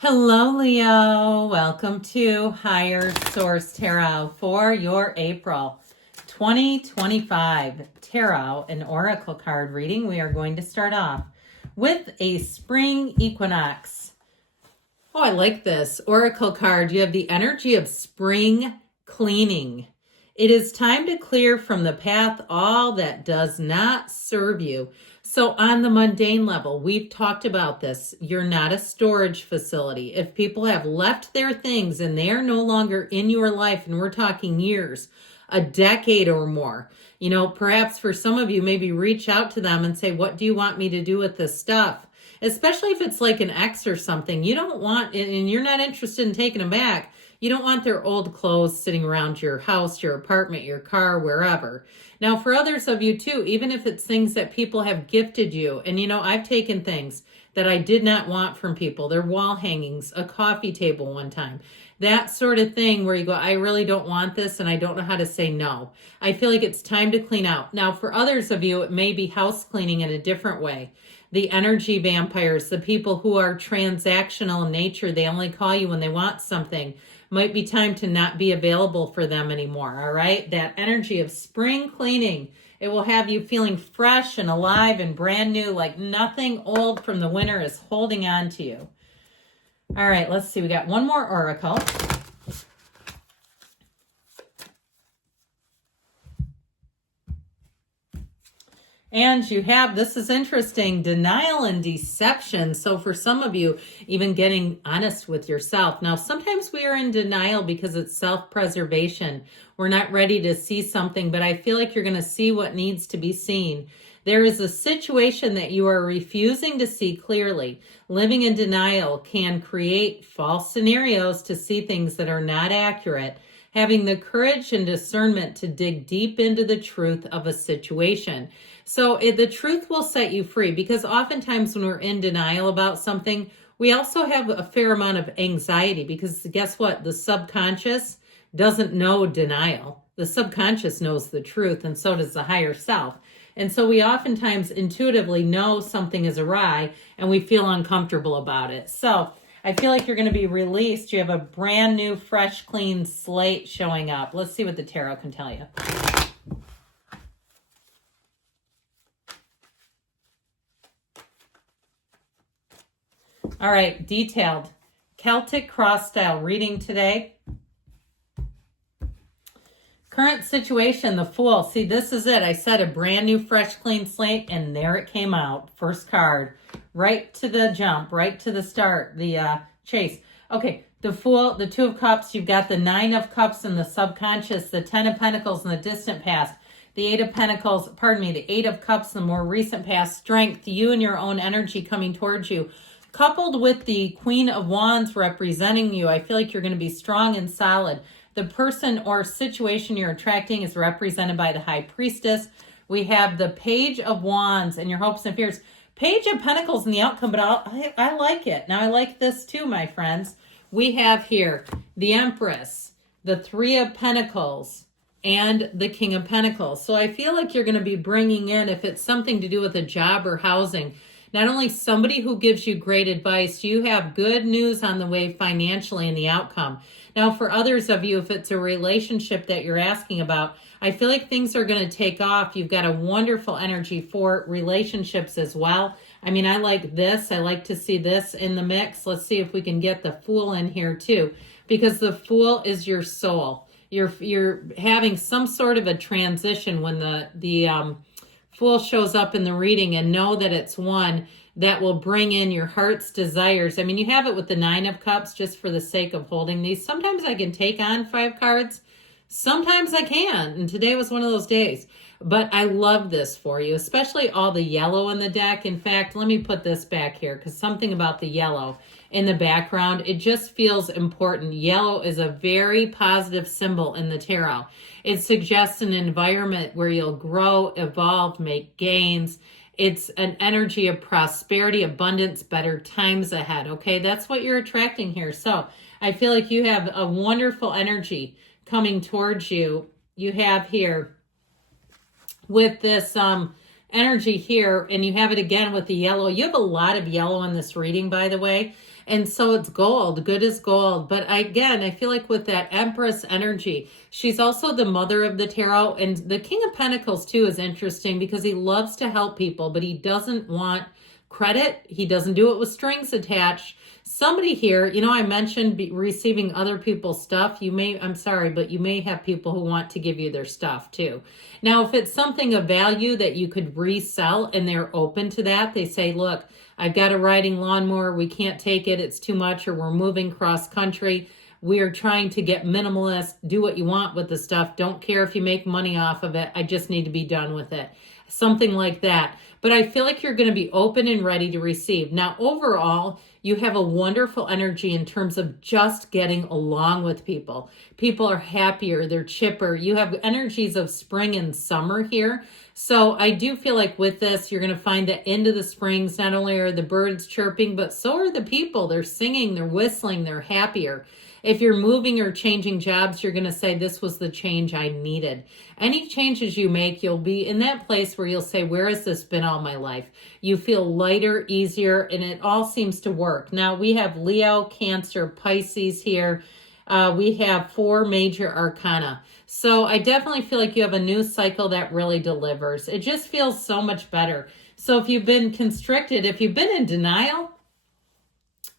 Hello, Leo. Welcome to Higher Source Tarot for your April 2025 Tarot and Oracle card reading. We are going to start off with a spring equinox. Oh, I like this Oracle card. You have the energy of spring cleaning. It is time to clear from the path all that does not serve you. So on the mundane level, we've talked about this. You're not a storage facility. If people have left their things and they are no longer in your life, and we're talking years, a decade or more, perhaps for some of you, maybe reach out to them and say, what do you want me to do with this stuff? Especially if it's like an ex or something. You don't want, and you're not interested in taking them back. You don't want their old clothes sitting around your house, your apartment, your car, wherever. Now, for others of you too, even if it's things that people have gifted you, and I've taken things that I did not want from people, their wall hangings, a coffee table one time, that sort of thing where you go, I really don't want this and I don't know how to say no. I feel like it's time to clean out. Now, for others of you, it may be house cleaning in a different way. The energy vampires, the people who are transactional in nature, they only call you when they want something. Might be time to not be available for them anymore, all right? That energy of spring cleaning, it will have you feeling fresh and alive and brand new, like nothing old from the winter is holding on to you. All right, let's see. We got one more oracle. And you have, this is interesting, denial and deception. So for some of you, even getting honest with yourself. Now, sometimes we are in denial because it's self-preservation. We're not ready to see something, but I feel like you're going to see what needs to be seen. There is a situation that you are refusing to see clearly. Living in denial can create false scenarios to see things that are not accurate. Having the courage and discernment to dig deep into the truth of a situation. So the truth will set you free, because oftentimes when we're in denial about something, we also have a fair amount of anxiety, because guess what? The subconscious doesn't know denial. The subconscious knows the truth, and so does the higher self. And so we oftentimes intuitively know something is awry and we feel uncomfortable about it. So I feel like you're going to be released. You have a brand new, fresh, clean slate showing up. Let's see what the tarot can tell you. All right, detailed Celtic cross style reading today. Current situation, the Fool. See, this is it. I said a brand new, fresh, clean slate, and there it came out. First card, right to the jump, right to the start, the chase. Okay, the Fool, the Two of Cups, you've got the Nine of Cups in the subconscious, the Ten of Pentacles in the distant past, the Eight of Pentacles, the Eight of Cups in the more recent past, strength, you and your own energy coming towards you. Coupled with the Queen of Wands representing you, I feel like you're going to be strong and solid. The person or situation you're attracting is represented by the High Priestess. We have the Page of Wands and your hopes and fears. Page of Pentacles in the outcome, but I like it. Now, I like this too, my friends. We have here the Empress, the Three of Pentacles, and the King of Pentacles. So I feel like you're going to be bringing in, if it's something to do with a job or housing, not only somebody who gives you great advice, you have good news on the way financially in the outcome. Now, for others of you, if it's a relationship that you're asking about, I feel like things are going to take off. You've got a wonderful energy for relationships as well. I mean, I like this. I like to see this in the mix. Let's see if we can get the Fool in here too, because the Fool is your soul. You're having some sort of a transition when the Fool shows up in the reading, and know that it's one that will bring in your heart's desires. I mean, you have it with the Nine of Cups just for the sake of holding these. Sometimes I can take on 5 cards. Sometimes I can. And today was one of those days. But I love this for you, especially all the yellow in the deck. In fact, let me put this back here, because something about the yellow in the background, it just feels important. Yellow is a very positive symbol in the tarot. It suggests an environment where you'll grow, evolve, make gains. It's an energy of prosperity, abundance, better times ahead. Okay, that's what you're attracting here. So I feel like you have a wonderful energy coming towards you. You have here with this energy here, and you have it again with the yellow. You have a lot of yellow in this reading, by the way. And so it's gold, good as gold. But again, I feel like with that Empress energy, she's also the mother of the tarot. And the King of Pentacles too is interesting because he loves to help people, but he doesn't want credit. He doesn't do it with strings attached. Somebody here, I mentioned receiving other people's stuff. I'm sorry, but you may have people who want to give you their stuff too. Now, if it's something of value that you could resell and they're open to that, they say, look, I've got a riding lawnmower. We can't take it. It's too much, or we're moving cross country. We are trying to get minimalist. Do what you want with the stuff. Don't care if you make money off of it. I just need to be done with it. Something like that. But I feel like you're going to be open and ready to receive. Now, overall, you have a wonderful energy in terms of just getting along with people. People are happier. They're chipper. You have energies of spring and summer here. So I do feel like with this, you're going to find that into the springs, not only are the birds chirping, but so are the people. They're singing, they're whistling, they're happier. If you're moving or changing jobs, you're going to say, this was the change I needed. Any changes you make, you'll be in that place where you'll say, where has this been all my life? You feel lighter, easier, and it all seems to work. Now, we have Leo, Cancer, Pisces here. We have 4 major arcana. So I definitely feel like you have a new cycle that really delivers. It just feels so much better. So if you've been constricted, if you've been in denial,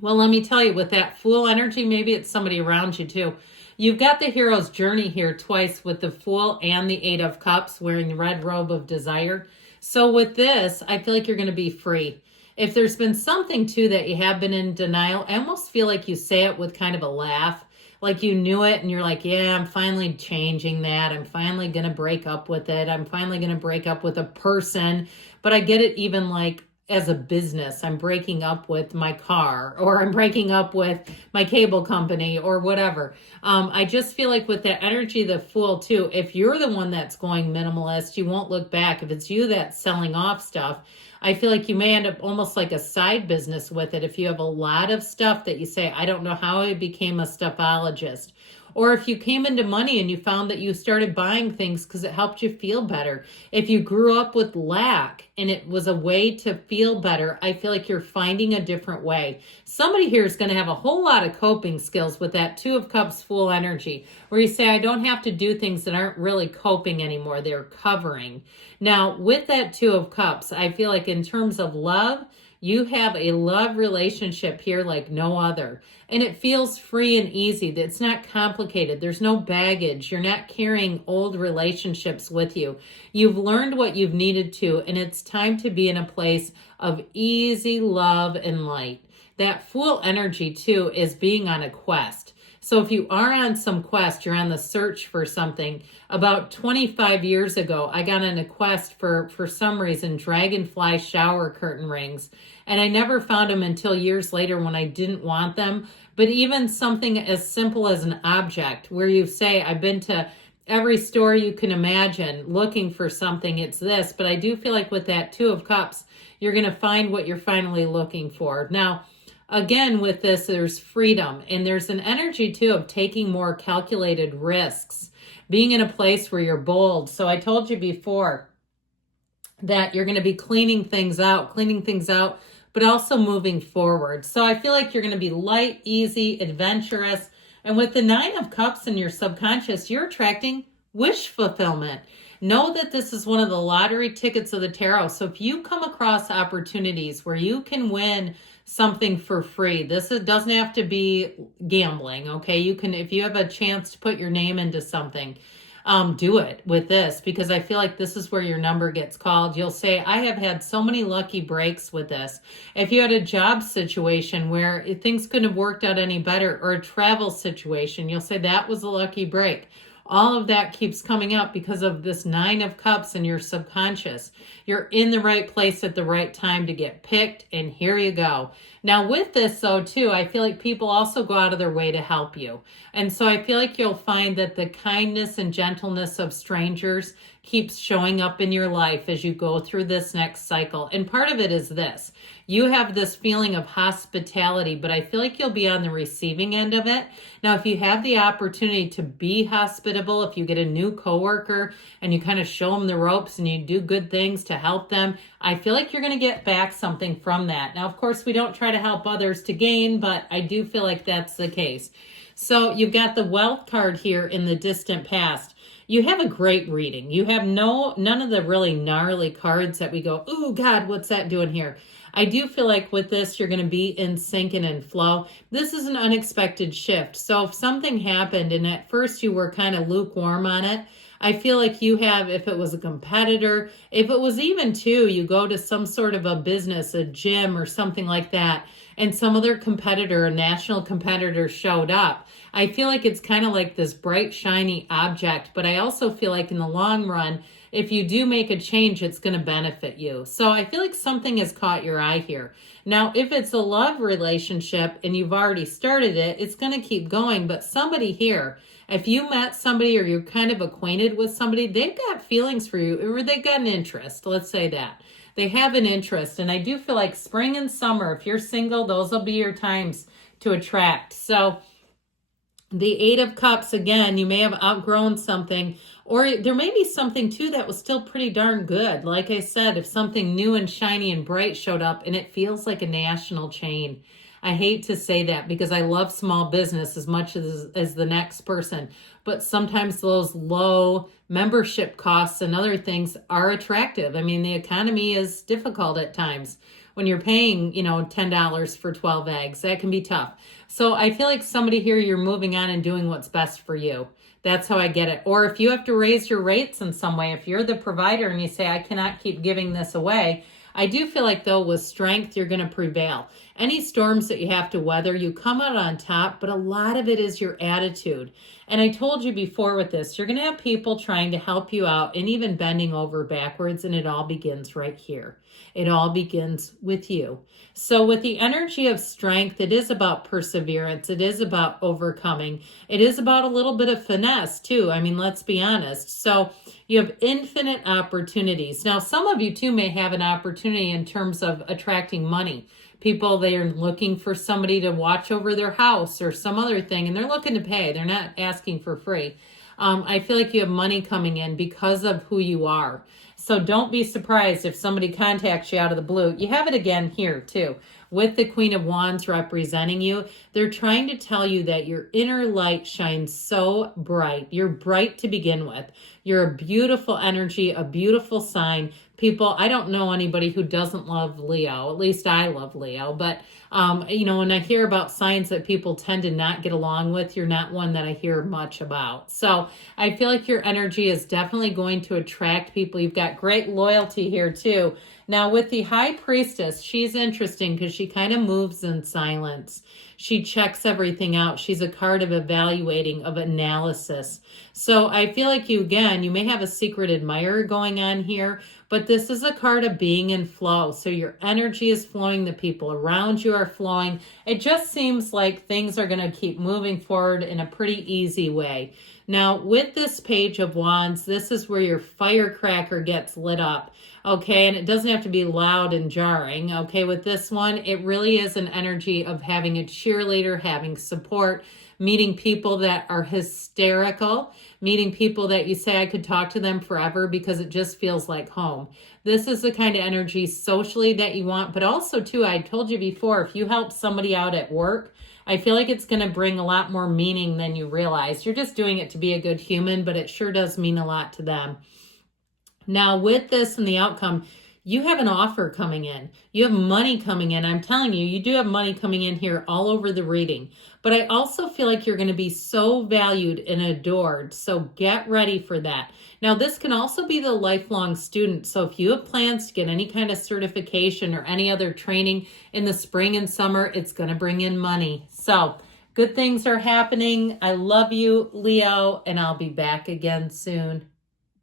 well, let me tell you, with that Fool energy, maybe it's somebody around you too. You've got the hero's journey here twice with the Fool and the 8 of Cups wearing the red robe of desire. So with this, I feel like you're going to be free. If there's been something too that you have been in denial, I almost feel like you say it with kind of a laugh. Like you knew it and you're like, yeah, I'm finally changing that. I'm finally going to break up with it. I'm finally going to break up with a person. But I get it even like as a business. I'm breaking up with my car, or I'm breaking up with my cable company, or whatever. I just feel like with that energy, the Fool too, if you're the one that's going minimalist, you won't look back. If it's you that's selling off stuff, I feel like you may end up almost like a side business with it. If you have a lot of stuff that you say, I don't know how I became a stuffologist. Or if you came into money and you found that you started buying things because it helped you feel better. If you grew up with lack and it was a way to feel better, I feel like you're finding a different way. Somebody here is going to have a whole lot of coping skills with that 2 of Cups Fool energy, where you say, I don't have to do things that aren't really coping anymore. They're covering. Now, with that 2 of Cups, I feel like in terms of love, you have a love relationship here like no other. And it feels free and easy. It's not complicated. There's no baggage. You're not carrying old relationships with you. You've learned what you've needed to, and it's time to be in a place of easy love and light. That Fool energy too is being on a quest. So if you are on some quest, you're on the search for something. About 25 years ago, I got on a quest for some reason, dragonfly shower curtain rings. And I never found them until years later when I didn't want them. But even something as simple as an object where you say, I've been to every store you can imagine looking for something, it's this. But I do feel like with that 2 of Cups, you're going to find what you're finally looking for. Now, again, with this, there's freedom, and there's an energy too of taking more calculated risks, being in a place where you're bold. So I told you before that you're going to be cleaning things out, but also moving forward. So I feel like you're going to be light, easy, adventurous. And with the 9 of Cups in your subconscious, you're attracting wish fulfillment. Know that this is one of the lottery tickets of the tarot. So if you come across opportunities where you can win something for free, doesn't have to be gambling, okay? You can, if you have a chance to put your name into something, do it with this, because I feel like this is where your number gets called. You'll say, I have had so many lucky breaks with this. If you had a job situation where things couldn't have worked out any better, or a travel situation, you'll say that was a lucky break. All of that keeps coming up because of this 9 of Cups in your subconscious. You're in the right place at the right time to get picked, and here you go. Now with this though too, I feel like people also go out of their way to help you. And so I feel like you'll find that the kindness and gentleness of strangers keeps showing up in your life as you go through this next cycle. And part of it is this. You have this feeling of hospitality, but I feel like you'll be on the receiving end of it. Now, if you have the opportunity to be hospitable, if you get a new coworker and you kind of show them the ropes and you do good things to help them, I feel like you're going to get back something from that. Now, of course, we don't try try to help others to gain, but I do feel like that's the case. So you've got the wealth card here in the distant past. You have a great reading. You have none of the really gnarly cards that we go, oh God, what's that doing here? I do feel like with this, you're going to be in sync and in flow. This is an unexpected shift. So if something happened and at first you were kind of lukewarm on it, I feel like you have, if it was a competitor, if it was even too, you go to some sort of a business, a gym or something like that, and some other competitor, a national competitor showed up. I feel like it's kind of like this bright, shiny object, but I also feel like in the long run, if you do make a change, it's going to benefit you. So I feel like something has caught your eye here. Now, if it's a love relationship and you've already started it, it's going to keep going. But somebody here, if you met somebody or you're kind of acquainted with somebody, they've got feelings for you or they've got an interest. Let's say that. They have an interest. And I do feel like spring and summer, if you're single, those will be your times to attract. So the Eight of Cups, again, you may have outgrown something, or there may be something too that was still pretty darn good. Like I said, if something new and shiny and bright showed up and it feels like a national chain. I hate to say that because I love small business as much as the next person, but sometimes those low membership costs and other things are attractive. I mean, the economy is difficult at times. When you're paying, $10 for 12 eggs, that can be tough. So I feel like somebody here, you're moving on and doing what's best for you. That's how I get it. Or if you have to raise your rates in some way, if you're the provider and you say, I cannot keep giving this away, I do feel like, though, with strength, you're going to prevail. Any storms that you have to weather, you come out on top, but a lot of it is your attitude. And I told you before with this, you're going to have people trying to help you out and even bending over backwards, and it all begins right here. It all begins with you. So with the energy of strength, it is about perseverance. It is about overcoming. It is about a little bit of finesse too. I mean, let's be honest. So you have infinite opportunities. Now, some of you too may have an opportunity in terms of attracting money. People, they are looking for somebody to watch over their house or some other thing, and they're looking to pay. They're not asking for free. I feel like you have money coming in because of who you are. So don't be surprised if somebody contacts you out of the blue. You have it again here too. With the Queen of Wands representing you, they're trying to tell you that your inner light shines so bright. You're bright to begin with. You're a beautiful energy, a beautiful sign. People, I don't know anybody who doesn't love Leo. At least I love Leo. But, when I hear about signs that people tend to not get along with, you're not one that I hear much about. So I feel like your energy is definitely going to attract people. You've got great loyalty here too. Now with the High Priestess, she's interesting because she kind of moves in silence. She checks everything out. She's a card of evaluating, of analysis. So I feel like you may have a secret admirer going on here, but this is a card of being in flow. So your energy is flowing. The people around you are flowing. It just seems like things are going to keep moving forward in a pretty easy way. Now, with this Page of Wands, this is where your firecracker gets lit up. Okay, and it doesn't have to be loud and jarring. Okay, with this one, it really is an energy of having a cheerleader, having support, meeting people that are hysterical, meeting people that you say I could talk to them forever because it just feels like home. This is the kind of energy socially that you want, but also too, I told you before, if you help somebody out at work, I feel like it's going to bring a lot more meaning than you realize. You're just doing it to be a good human, but it sure does mean a lot to them. Now, with this and the outcome, you have an offer coming in. You have money coming in. I'm telling you, you do have money coming in here all over the reading. But I also feel like you're going to be so valued and adored. So get ready for that. Now, this can also be the lifelong student. So if you have plans to get any kind of certification or any other training in the spring and summer, it's going to bring in money. So good things are happening. I love you, Leo, and I'll be back again soon.